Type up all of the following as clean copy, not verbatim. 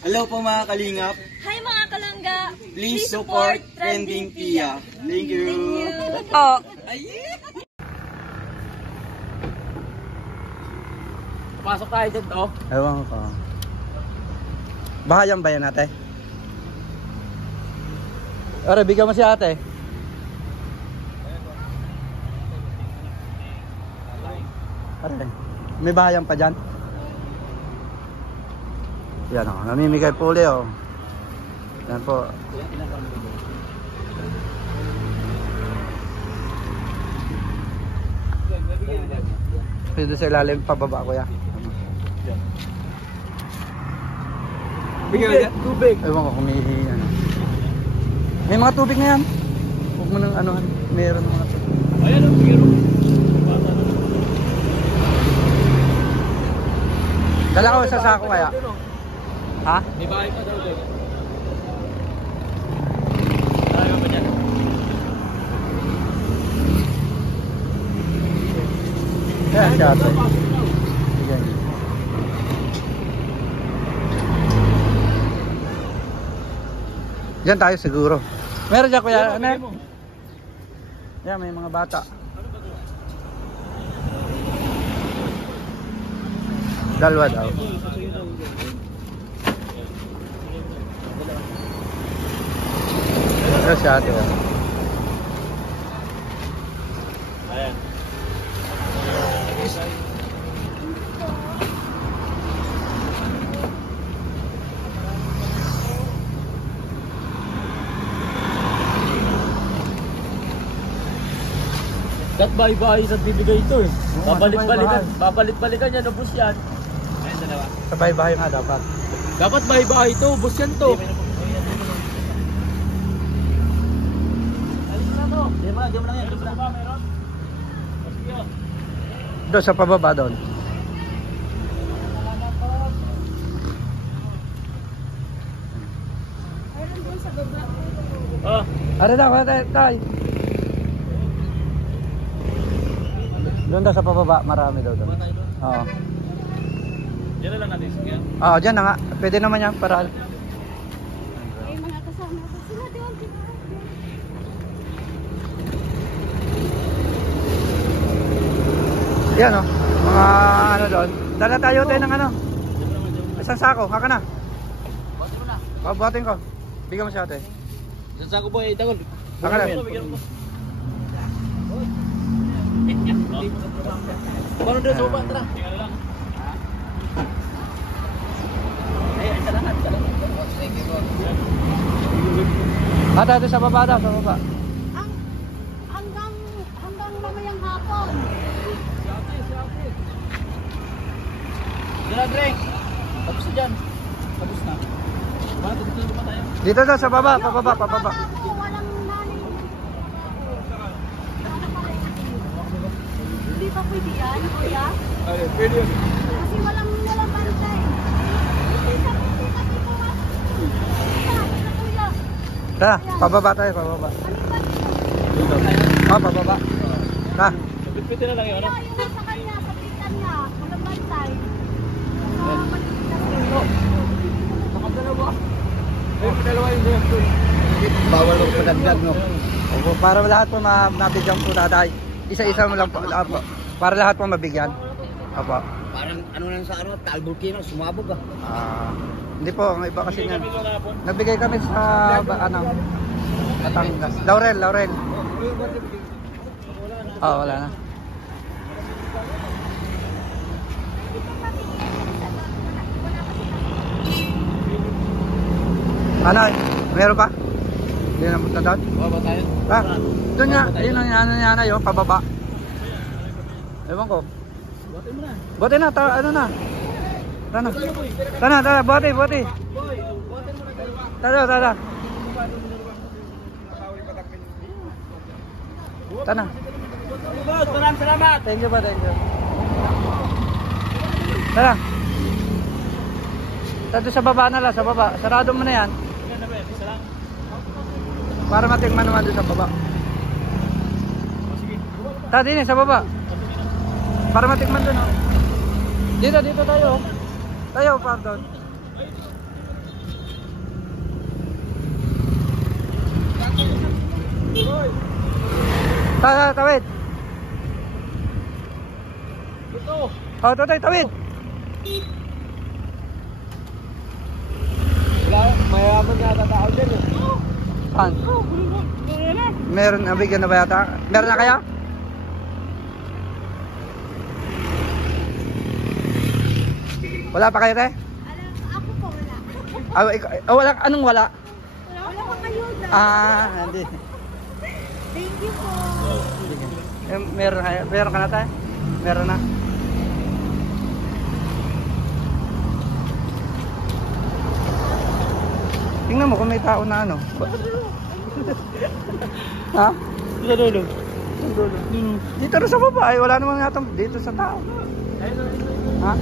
Hello po mga kalingap. Hi mga kalangga. Please support Trending Pia. Thank you. Oh. Pasok tayo dyan to. Ewan ko. Bahayang ba yan ate? Ora, bigyan mo si ate. Ora, may bahayang pa dyan? Yan o, namimigay po ulit o. Yan po. Pwede sa ilalim, pababa ko ya. Tubig. Ewan ko kung may ano. May mga tubig na yan. Huwag mo nang ano, meron mga tubig. Ayan o, bigyan mo. Dala ko sa sako kaya. Ha? May bahay pa daw doon. Tayo pa dyan. Yan siya ate. Yan. Diyan tayo siguro. Meron dyan kuya. Ano? Yan, may mga bata. Dalawa daw. Ano siya ate? Ayan. Dat bahay-bahay sa bibigay ito eh. Babalit-balikan yan, ubos yan. Ayan, dalawa. Sa bahay-bahay nga dapat. Dapat bahay-bahay ito, ubos yan to. Doon sa pababa doon. Oh. Ano daw, tay? Doon daw sa pababa, marami daw doon. Oo. Diyan na lang natin, sige. Oo, dyan na nga. Pwede naman yan para... Ay mga kasama ko. Sila doon. Yan o. Mga ano doon. Dala tayo tayo ng ano. Isang sako. Haka na. Buhatin mo na. Buhatin ko. Bigyan mo siya ate. Isang sako po eh, tagol. Haka na. Paano doon sa baba? Tara. Tingnan lang. Isa lang. Ate, ate sa baba daw. Sa baba. Hanggang mamayang hapon. Diyan na, Drake. Tapos na dyan. Tapos na. Dito pa tayo. Dito daw sa baba. Pababa. Pababa. Walang nanay. Hindi pa pwede yan, kuya? Ay, pwede yun. Kasi walang bantay. Tara, pababa tayo. Pababa. Oh, pababa. Tara. Pwede na lang yun. Yung sa kanya, sa pitan niya, walang bantay. Nakadalawa. Ay, dalawa yun dyan. Bawal ko padagdag, no? Opo, para lahat po mabigyan po tatay. Isa-isa mo lang po. Para lahat po mabigyan. Opo. Parang ano lang sa ano, Talbulkino, sumabog ah. Hindi po, ang iba kasi niyan. Nagbigay kami sa Batangas. Laurel. Wala na. Ano, meron pa? Hindi na punta doon? Baba tayo. Doon nga, yun ang ano niya na yun, pababa. Ewan ko. Buhatin mo na. Buti na, ano na. Tara, buti. Tara. Tara. Boss, maraming salamat. Thank you. Tara. Tara sa baba na lang, sa baba. Sarado mo na yan. Para matingman naman doon sa baba. Tara din sa baba. Para matikman doon. Dito tayo. Tayo, pardon. Tawid. Ito. Oh, tawid. Wala, mayaman yata tao dyan eh. Saan? Meron, nabigyan na ba yata? Meron na kaya? Wala pa kayo, te? Ako po, wala. Wala, anong wala? Wala pa kayo na. Hindi. Thank you po. Meron ka na, te? Meron na. Tingnan mo kung may tao na ano. Ha? Sa dulo. Dito rin sa baba, wala namang yata dito sa tao. Ha?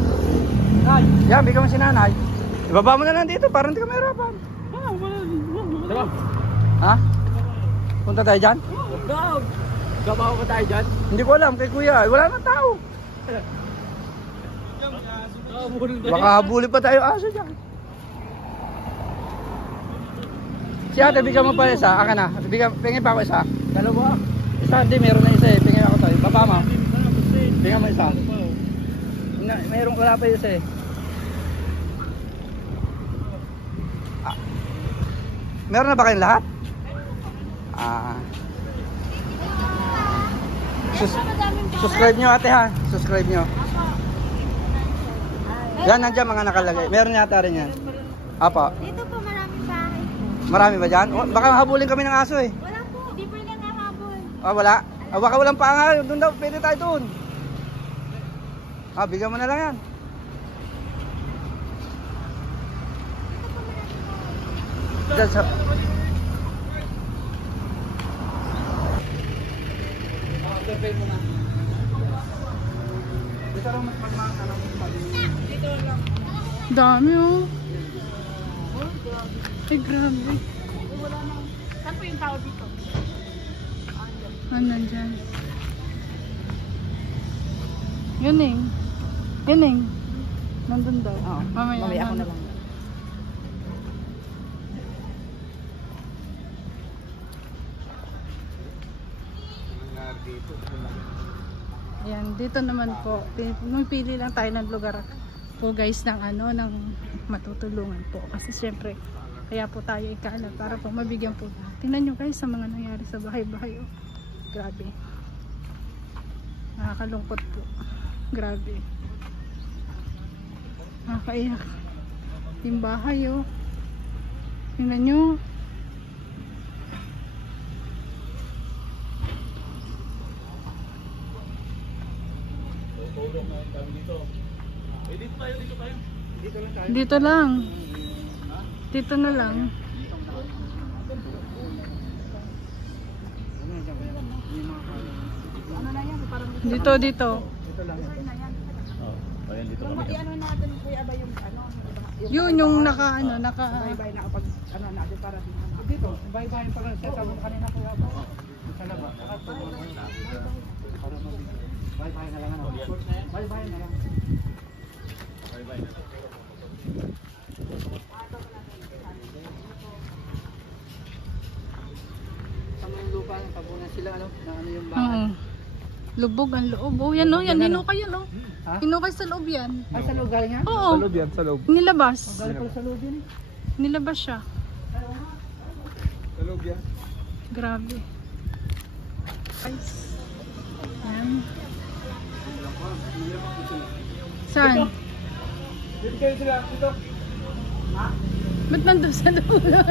Yan, bigyan mo si nanay. Ibaba mo na lang dito, parang hindi ka mahirapan. Tara. Ha? Punta tayo dyan? Gabaw ka tayo dyan? Hindi ko alam, kay kuya, wala nang tao. Baka habulin pa tayo aso dyan. Si ate, bigyan mo pa isa, aka na. Pingin pa ako isa. Dalawa. Isa, hindi, meron na isa eh. Pingin ako tayo. Baba mo. Bigyan mo isa. Meron wala pa isa eh. Meron na ba kayong lahat? Subscribe nyo ate ha. Subscribe nyo. Yan, nandiyan mga nakalagay. Meron yata rin yan. Apa. Dito po maraming bahay. Marami ba dyan? Baka habulin kami ng aso eh. Wala po. Hindi po nila nahabol. Wala. Baka walang panga. Doon daw. Pwede tayo doon. Bigyan mo na lang yan. Dyan sa... Survey mo na. Dito lang mas dito lang. Dami oh. Ay, grabe. Wala nang... Saan po yung tao dito? Nandyan. Yun eh. Yun eh. Nandun daw. Mamaya ako na lang. Ayan, dito naman po. Pili lang tayo ng lugar po guys ng ano, ng matutulungan po. Kasi syempre, kaya po tayo ikalat para po mabigyan po. Tingnan nyo guys sa mga nangyari sa bahay-bahay. Oh. Grabe. Nakakalungkot po. Grabe. Nakakaiyak. Yung bahay oh. Tingnan nyo. Dito lang. Dito na lang. Dito. Ayan, dito kami. Ano natin kuya ba yung ano? Yun yung naka Bye-bye nakapag ano natin para dito. Bye-bye pa sa sabi mo kanina kuya ba? Sa labas. Bye-bye na lang ano. Bye-bye na lang. Bye-bye na lang. Sama yung lupa, pabunan sila ano, na ano yung bahay. Oo. Lubog ang loob. Oh, yan oh, yan hinukay yan oh. Ha? Hinukay sa loob yan. Ay, sa loob galing ha? Oo. yan, sa loob. Nilabas. Galing pala sa loob yun eh. Nilabas siya. Sa loob yan. Grabe. Guys. Yan. Saan? Dito kayo sila, dito. Ba't nandun sa dulo?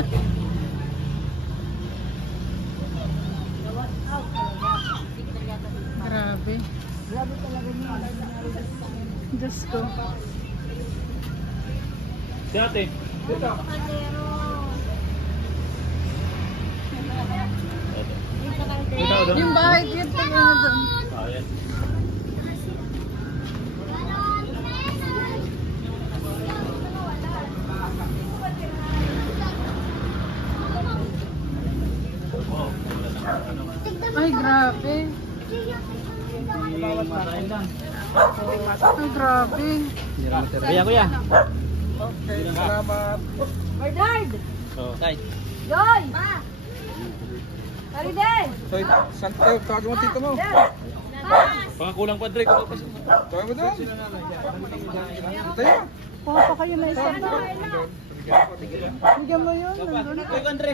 Grabe. Grabe talaga niya. Diyos ko. Si ate. Dito. Yung bahay dito na doon. Ayan. Ay, grabe. Ay, grabe. Kuya, kuya. Okay, salamat. Bernard! Oh, tay. Joy! Ma! So, saan tayo? Tawagin mo tito mo. Pangakulang pa, Dre. Tawagin mo doon. Tayo. Kuha pa kayo na isa pa. Bigyan mo yun. Nandun. Andre.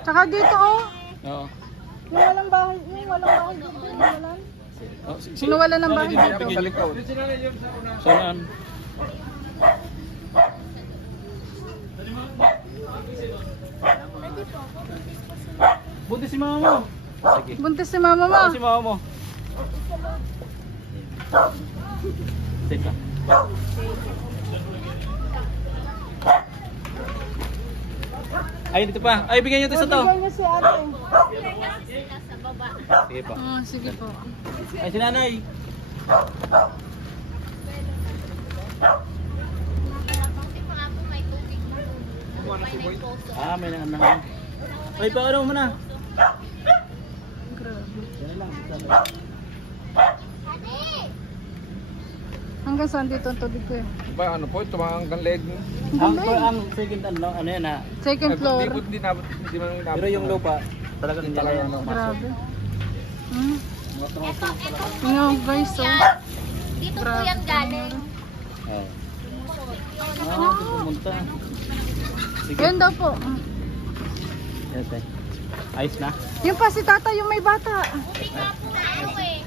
Tsaka dito oh. Oo. Yung walang bahay. Yung walang bahay dito. Yung walang. Oh, Sino wala ng bahay dito? Sa likod. Saan? Buti si mama mo. Sige. Buntis si mama mo. Si mama mo. Teka. Ay, dito pa. Ay, bigyan nyo ito sa to. Bigyan niya si ate. Sige pa. Sige po. Ay, si nanay. Ah, may nananahan. Ay, paano mo na? Grabe. Yan lang. Hanggang saan dito ang tubig ko eh? Ba, ano po, tumanggang leg. Ang second ano yan ha. Second floor. Hindi man inabot. Pero yung lupa, talagang hindi yan. Grabe. Tingnan guys oh. Dito po yan galing. Oo. Ah, pumunta. Sige. Yan daw po. Yes, eh. Ayos na. Yung pa si tata, yung may bata. Hindi nga po ano eh.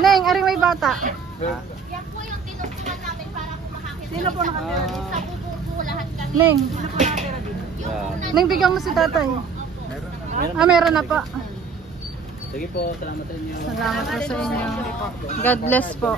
Neng, ari may bata. Yan po yung tinutulan namin para po makakita. Sino po nakatira dito? Sa bubuo lahat kami. Neng, Wow. Neng bigyan mo si tatay. Meron. Ah, meron na pa. Sige po, salamat sa inyo. Salamat po sa inyo. God bless po.